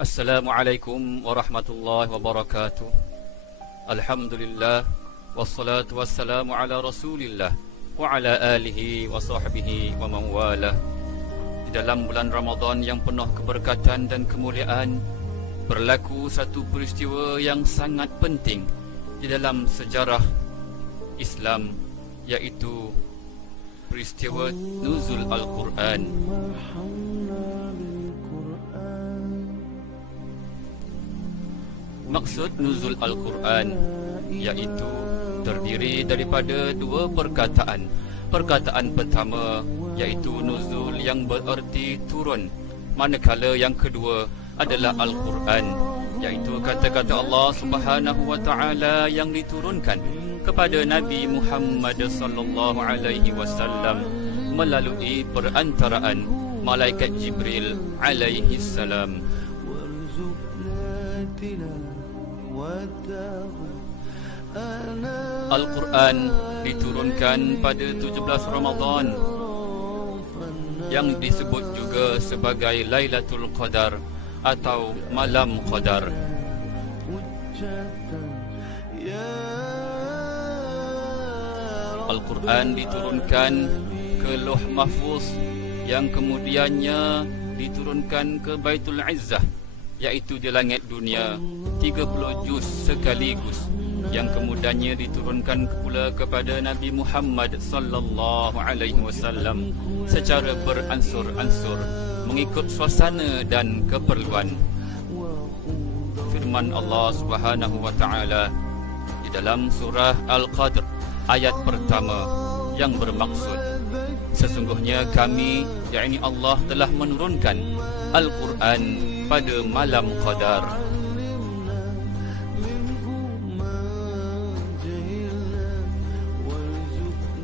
Assalamualaikum warahmatullahi wabarakatuh. Alhamdulillah, wassalatu wassalamu ala rasulillah wa ala alihi wa sahbihi wa man walah. Di dalam bulan Ramadan yang penuh keberkatan dan kemuliaan, berlaku satu peristiwa yang sangat penting di dalam sejarah Islam, yaitu peristiwa nuzul Al-Quran. Maksud nuzul Al-Quran iaitu terdiri daripada dua perkataan. Perkataan pertama iaitu nuzul yang bererti turun, manakala yang kedua adalah Al-Quran, iaitu kata-kata Allah Subhanahu wa taala yang diturunkan kepada Nabi Muhammad sallallahu alaihi wasallam melalui perantaraan malaikat Jibril alaihi salam. Al-Quran diturunkan pada 17 Ramadan yang disebut juga sebagai Lailatul Qadar atau Malam Qadar. Al-Quran diturunkan ke Lauh Mahfuz yang kemudiannya diturunkan ke Baitul Izzah, iaitu di langit dunia, 30 juz sekaligus, yang kemudiannya diturunkan pula kepada Nabi Muhammad sallallahu alaihi wasallam secara beransur-ansur mengikut suasana dan keperluan. Firman Allah Subhanahu wa taala di dalam surah Al-Qadr ayat pertama yang bermaksud, sesungguhnya kami, yakni Allah, telah menurunkan Al-Quran pada malam Qadar.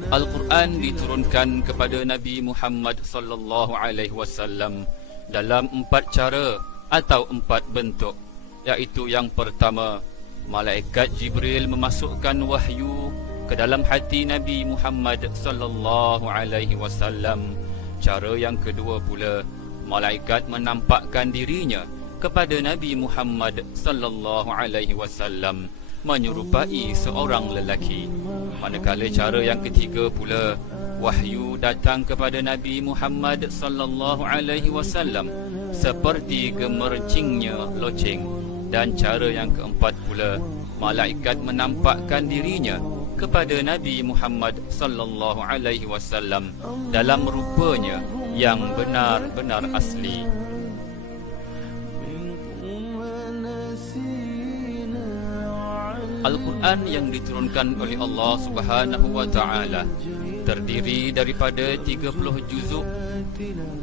Al-Quran diturunkan kepada Nabi Muhammad sallallahu alaihi wasallam dalam 4 cara atau 4 bentuk, iaitu yang pertama, malaikat Jibril memasukkan wahyu ke dalam hati Nabi Muhammad sallallahu alaihi wasallam. Cara yang kedua pula, malaikat menampakkan dirinya kepada Nabi Muhammad sallallahu alaihi wasallam menyerupai seorang lelaki. Manakala cara yang ketiga pula, wahyu datang kepada Nabi Muhammad sallallahu alaihi wasallam seperti gemercingnya loceng. Dan cara yang keempat pula, malaikat menampakkan dirinya kepada Nabi Muhammad sallallahu alaihi wasallam dalam rupanya yang benar-benar asli. Al-Quran yang diturunkan oleh Allah Subhanahu wa taala terdiri daripada 30 juzuk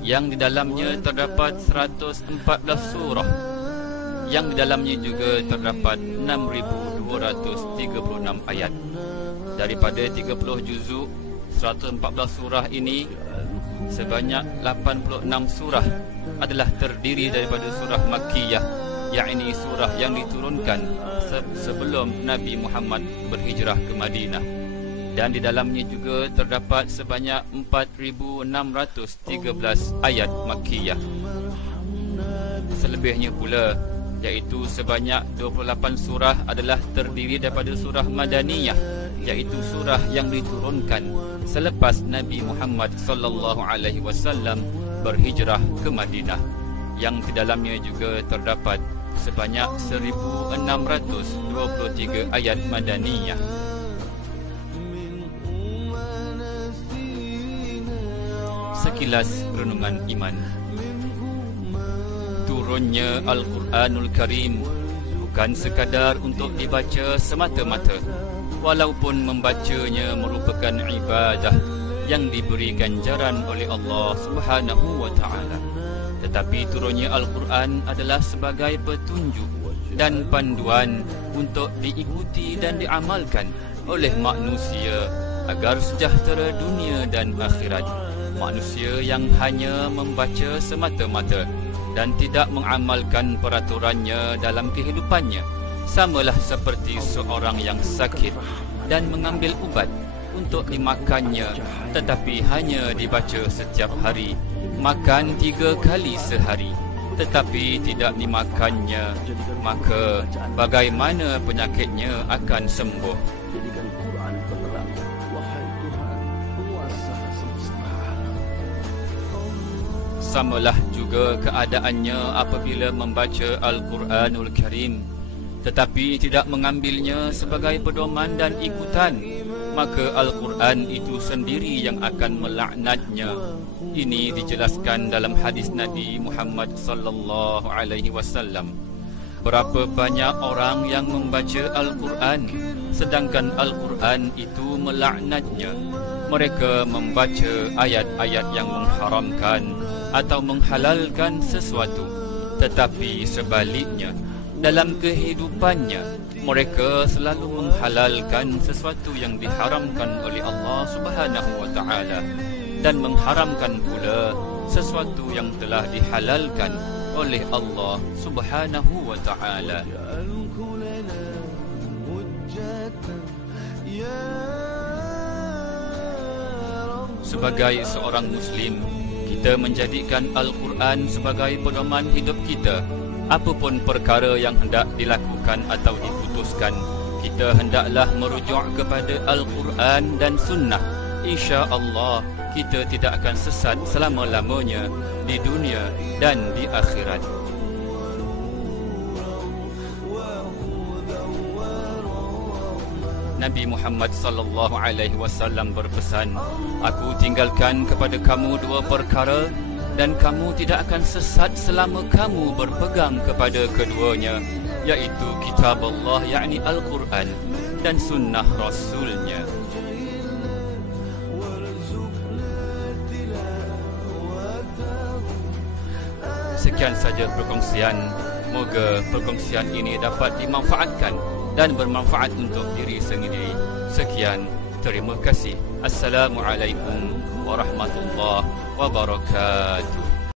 yang di dalamnya terdapat 114 surah, yang di dalamnya juga terdapat 6,236 ayat. Daripada 30 juzuk 114 surah ini, sebanyak 86 surah adalah terdiri daripada surah Makkiyah, yakni surah yang diturunkan sebelum Nabi Muhammad berhijrah ke Madinah. Dan di dalamnya juga terdapat sebanyak 4,613 ayat Makkiyah. Selebihnya pula, iaitu sebanyak 28 surah adalah terdiri daripada surah Madaniyah, iaitu surah yang diturunkan selepas Nabi Muhammad sallallahu alaihi wasallam berhijrah ke Madinah, yang di dalamnya juga terdapat sebanyak 1,623 ayat Madaniyah. Sekilas renungan iman. Turunnya Al-Quranul Karim bukan sekadar untuk dibaca semata-mata, walaupun membacanya merupakan ibadah yang diberi ganjaran oleh Allah Subhanahu wa taala. Tetapi turunnya Al-Quran adalah sebagai petunjuk dan panduan untuk diikuti dan diamalkan oleh manusia agar sejahtera dunia dan akhirat. Manusia yang hanya membaca semata-mata dan tidak mengamalkan peraturannya dalam kehidupannya samalah seperti seorang yang sakit dan mengambil ubat untuk dimakannya, tetapi hanya dibaca setiap hari, makan 3 kali sehari, tetapi tidak dimakannya, maka bagaimana penyakitnya akan sembuh? Jadikan Quran penerang, wahai Tuhan, penguasa semesta alam. Samalah juga keadaannya apabila membaca Al-Quranul Karim tetapi tidak mengambilnya sebagai pedoman dan ikutan, maka Al-Quran itu sendiri yang akan melaknatnya. Ini dijelaskan dalam hadis Nabi Muhammad sallallahu alaihi wasallam. Berapa banyak orang yang membaca Al-Quran sedangkan Al-Quran itu melaknatnya. Mereka membaca ayat-ayat yang mengharamkan atau menghalalkan sesuatu, tetapi sebaliknya dalam kehidupannya mereka selalu menghalalkan sesuatu yang diharamkan oleh Allah Subhanahu wa taala dan mengharamkan pula sesuatu yang telah dihalalkan oleh Allah Subhanahu wa taala. Sebagai seorang muslim, kita menjadikan Al-Quran sebagai pedoman hidup kita. Apapun perkara yang hendak dilakukan atau diputuskan, kita hendaklah merujuk kepada Al-Quran dan Sunnah. Insya-Allah kita tidak akan sesat selama-lamanya di dunia dan di akhirat. Nabi Muhammad sallallahu alaihi wasallam berpesan, "Aku tinggalkan kepada kamu dua perkara dan kamu tidak akan sesat selama kamu berpegang kepada keduanya, yaitu kitab Allah, yakni Al-Quran, dan sunnah Rasulnya." Sekian saja perkongsian. Moga perkongsian ini dapat dimanfaatkan dan bermanfaat untuk diri sendiri. Sekian, terima kasih. Assalamualaikum warahmatullahi wabarakatuh.